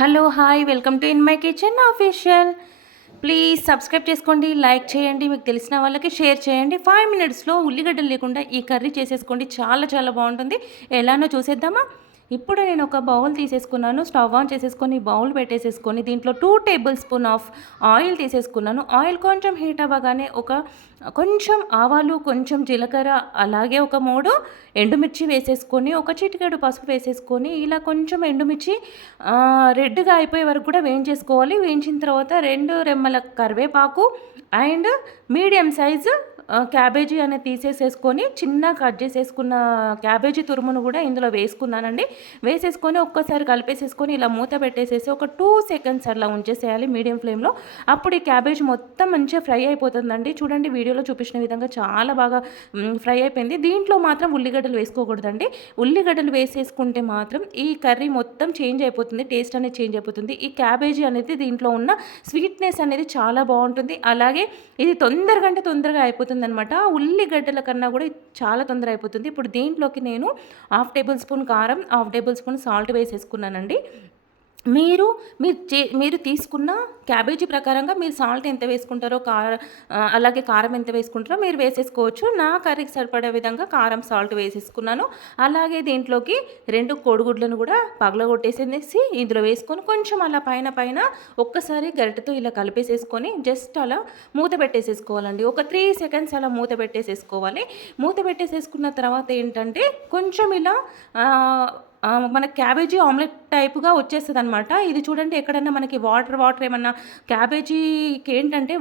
Hello hi welcome to in my kitchen official. Please subscribe చేసుకోండి, like చేయండి, మీకు తెలిసిన వాళ్ళకి షేర్ చేయండి. 5 మినిట్స్లో ఉల్లిగడ్డలు లేకుండా ఈ కర్రీ చేసేసుకోండి, చాలా చాలా బాగుంటుంది. ఎలానో చూసేద్దామా. ఇప్పుడు నేను ఒక బౌల్ తీసేసుకున్నాను, స్టవ్ ఆన్ చేసేసుకొని బౌల్ పెట్టేసేసుకొని దీంట్లో 2 టేబుల్ స్పూన్ ఆఫ్ ఆయిల్ తీసేసుకున్నాను. ఆయిల్ కొంచెం హీట్ అవ్వగానే కొంచెం ఆవాలు, కొంచెం జీలకర్ర, అలాగే ఒక 3 ఎండుమిర్చి వేసేసుకొని ఒక చిటికెడు పసుపు వేసేసుకొని ఇలా కొంచెం ఎండుమిర్చి రెడ్గా అయిపోయే వరకు కూడా వేయించేసుకోవాలి. వేయించిన తర్వాత 2 రెమ్మల కరివేపాకు అండ్ మీడియం సైజు క్యాబేజీ అనేది తీసేసేసుకొని చిన్న కట్ చేసేసుకున్న క్యాబేజీ తురుమును కూడా ఇందులో వేసుకున్నానండి. వేసేసుకొని ఒక్కసారి కలిపేసేసుకొని ఇలా మూత పెట్టేసేసి ఒక 2 సెకండ్స్ అలా ఉంచేసేయాలి మీడియం ఫ్లేమ్లో. అప్పుడు ఈ క్యాబేజ్ మొత్తం మంచిగా ఫ్రై అయిపోతుందండి. చూడండి వీడియోలో చూపించిన విధంగా చాలా బాగా ఫ్రై అయిపోయింది. దీంట్లో మాత్రం ఉల్లిగడ్డలు వేసుకోకూడదండి. ఉల్లిగడ్డలు వేసేసుకుంటే మాత్రం ఈ కర్రీ మొత్తం చేంజ్ అయిపోతుంది, టేస్ట్ అనేది చేంజ్ అయిపోతుంది. ఈ క్యాబేజీ అనేది దీంట్లో ఉన్న స్వీట్నెస్ అనేది చాలా బాగుంటుంది. అలాగే ఇది తొందరగా అయిపోతుంది అనమాట. ఉల్లిగడ్డల కన్నా కూడా చాలా తొందర అయిపోతుంది. ఇప్పుడు దీంట్లోకి నేను 1/2 టేబుల్ స్పూన్ కారం, 1/2 టేబుల్ స్పూన్ సాల్ట్ వేసేసుకున్నానండి. మీరు తీసుకున్న క్యాబేజీ ప్రకారంగా మీరు సాల్ట్ ఎంత వేసుకుంటారో అలాగే కారం ఎంత వేసుకుంటారో మీరు వేసేసుకోవచ్చు. నా కర్రీకి సరిపడే విధంగా కారం సాల్ట్ వేసేసుకున్నాను. అలాగే దీంట్లోకి 2 కోడిగుడ్లను కూడా పగలగొట్టేసేసి ఇందులో వేసుకొని కొంచెం అలా పైన ఒక్కసారి గరిటెతో ఇలా కలిపేసేసుకొని జస్ట్ అలా మూత పెట్టేసేసుకోవాలండి. ఒక 3 సెకండ్స్ అలా మూత పెట్టేసేసుకోవాలి. మూత పెట్టేసేసుకున్న తర్వాత ఏంటంటే కొంచెం ఇలా మన క్యాబేజీ ఆమ్లెట్ టైప్గా వచ్చేస్తుంది అనమాట. ఇది చూడండి, ఎక్కడన్నా మనకి వాటర్ ఏమన్నా క్యాబేజీకి ఏంటంటే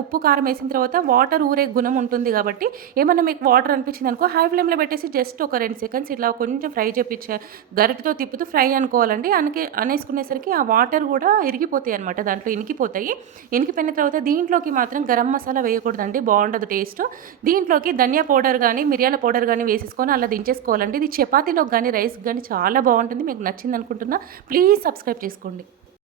ఉప్పు కారం వేసిన తర్వాత వాటర్ ఊరే గుణం ఉంటుంది కాబట్టి ఏమన్నా మీకు వాటర్ అనిపించింది అనుకో, హై ఫ్లేమ్లో పెట్టేసి జస్ట్ ఒక 2 సెకండ్స్ ఇట్లా కొంచెం ఫ్రై చేపించే గరిటతో తిప్పుతూ ఫ్రై అనుకోవాలండి. అనేసుకునేసరికి ఆ వాటర్ కూడా ఇరిగిపోతాయి అనమాట, దాంట్లో ఇనికిపోతాయి. ఇనికిపోయిన తర్వాత దీంట్లోకి మాత్రం గరం మసాలా వేయకూడదండి, బాగుండదు టేస్ట్. దీంట్లోకి ధనియా పౌడర్ కానీ మిరియాల పౌడర్ కానీ వేసేసుకొని అలా దించేసుకోవాలండి. ఇది చపాతీలోకి కానీ రైస్ కానీ చాలా బాగుంటుంది. మీకు నచ్చింది అనుకుంటున్నా. ప్లీజ్ సబ్స్క్రైబ్ చేసుకోండి.